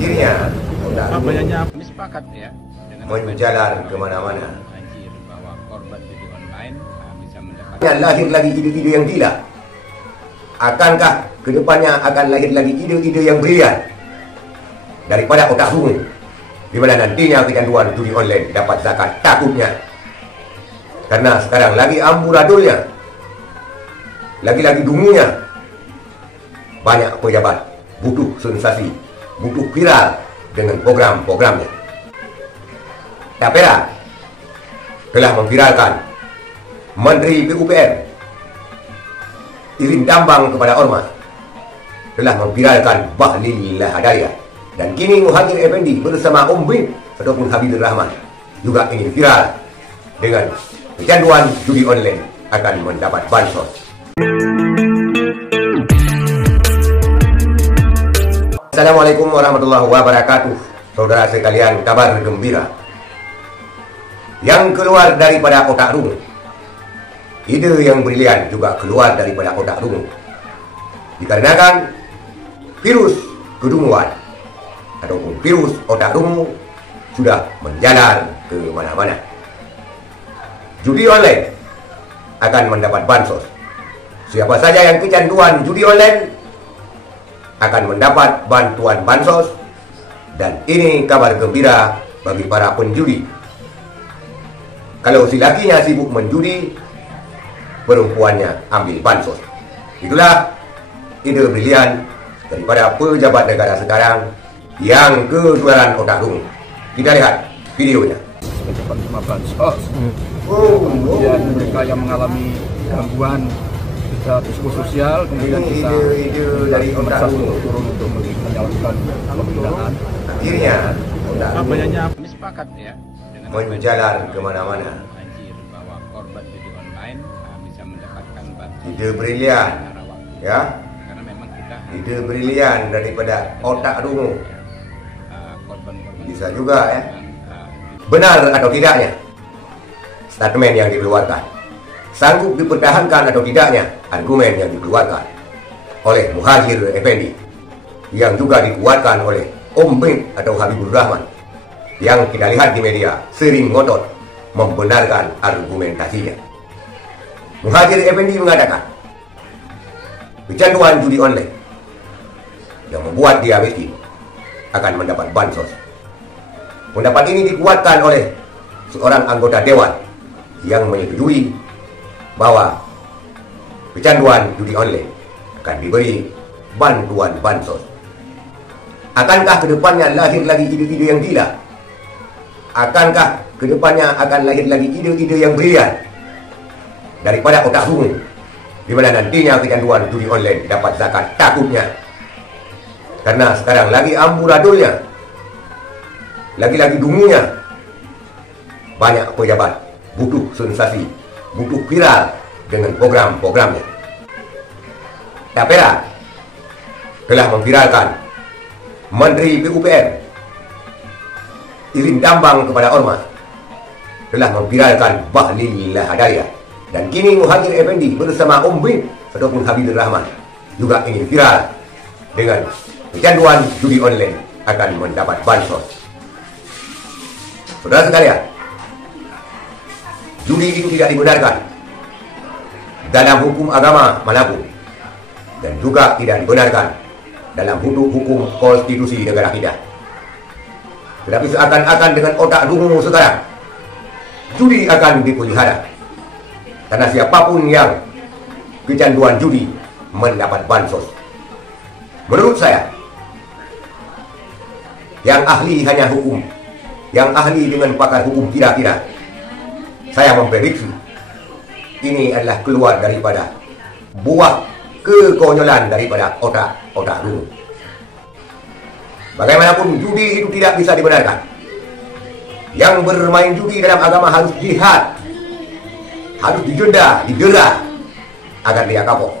akhirnya Kami sepakat ya dengan menjalar kemana-mana. banjir bahwa korban judi online bisa mendapatkan Dan lahir lagi ide-ide yang gila. Akankah kedepannya akan lahir lagi ide-ide yang brilian daripada otak bungu, di mana nantinya kecanduan judi online dapat zakat takutnya? Karena sekarang lagi amburadulnya, lagi-lagi dungunya. Banyak pejabat butuh sensasi, butuh viral dengan program-programnya. Tapera telah memviralkan Menteri PUPR Irin Dambang kepada Ormas, telah memviralkan Bahlil Lahadalia, dan kini Muhajir Effendi bersama Om Bin ataupun Habibur Rahman juga ingin viral dengan kecanduan judi online akan mendapat bansos. Assalamualaikum warahmatullahi wabarakatuh. Saudara sekalian, kabar gembira yang keluar daripada otak rungu, ide yang brilian juga keluar daripada otak rungu, dikarenakan virus kedunguan ataupun virus otak rungu sudah menjalar ke mana-mana. Judi online akan mendapat bansos. Siapa saja yang kecanduan judi online akan mendapat bantuan bansos, dan ini kabar gembira bagi para penjudi. Kalau si lakinya sibuk menjudi, perempuannya ambil bansos. Itulah ide brilian daripada pejabat negara sekarang yang keluaran otak rungu. Kita lihat videonya. Dapat 5 bansos. Kemudian mereka yang mengalami gangguan kita psikososial, kemudian kita dari otak rungu turun untuk menjalankan pembinaan. akhirnya kami sepakat ya dengan menjalar kemana-mana. banjir bahwa korban judi online bisa mendapatkan bantuan Ide brilian, secara waktu. ya, Karena memang kita ide brilian daripada otak rungu. korban-korban Bisa juga ya. Benar atau tidaknya statement yang dikeluarkan? Sanggup dipertahankan atau tidaknya argumen yang dikeluarkan oleh Muhajir Effendi, yang juga dikuatkan oleh Om Bin atau Habibur Rahman, yang kita lihat di media sering ngotot membenarkan argumentasinya. Muhajir Effendi mengatakan kecanduan judi online yang membuat dia miskin akan mendapat bansos. Pendapat ini dikuatkan oleh seorang anggota dewan yang menyetujui bahwa kecanduan judi online akan diberi bantuan bansos. Akankah kedepannya lahir lagi ide-ide yang gila? Akankah kedepannya akan lahir lagi ide-ide yang brilian daripada otak rungu, di mana nantinya kecanduan judi online dapat zakat takutnya? Karena sekarang lagi amburadulnya, lagi-lagi dungunya. Banyak pejabat butuh sensasi, butuh viral dengan program-programnya. Tapera telah memviralkan Menteri PUPR Irin Dambang kepada Ormas, telah memviralkan Bahlil Lahadalia, dan kini Muhajir Effendi bersama Om Bin ataupun Habibur Rahman juga ingin viral dengan kecanduan judi online akan mendapat bansos. Saudara sekalian, judi itu tidak dibenarkan dalam hukum agama manapun, dan juga tidak dibenarkan dalam hukum konstitusi negara kita. Tetapi seakan-akan dengan otak rungu sekarang, judi akan dipelihara, karena siapapun yang kecanduan judi mendapat bansos. Menurut saya, yang ahli hanya hukum, yang ahli dengan pakar hukum kira-kira, saya memprediksi ini adalah keluar daripada buah kekonyolan daripada otak rungu. Bagaimanapun judi itu tidak bisa dibenarkan. Yang bermain judi dalam agama harus jihad, harus didenda, didera agar dia kapok.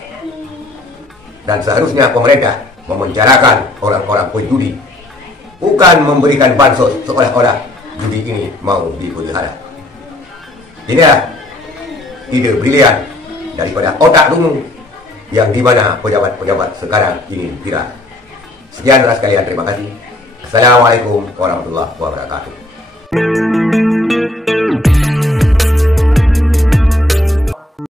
Dan seharusnya pemerintah memenjarakan orang-orang penjudi, bukan memberikan bansos seolah-olah judi ini mau dipelihara. Inilah ide brilian daripada otak rungu yang dimana pejabat-pejabat sekarang ingin viral. Sekian sekalian, terima kasih. Assalamualaikum warahmatullahi wabarakatuh.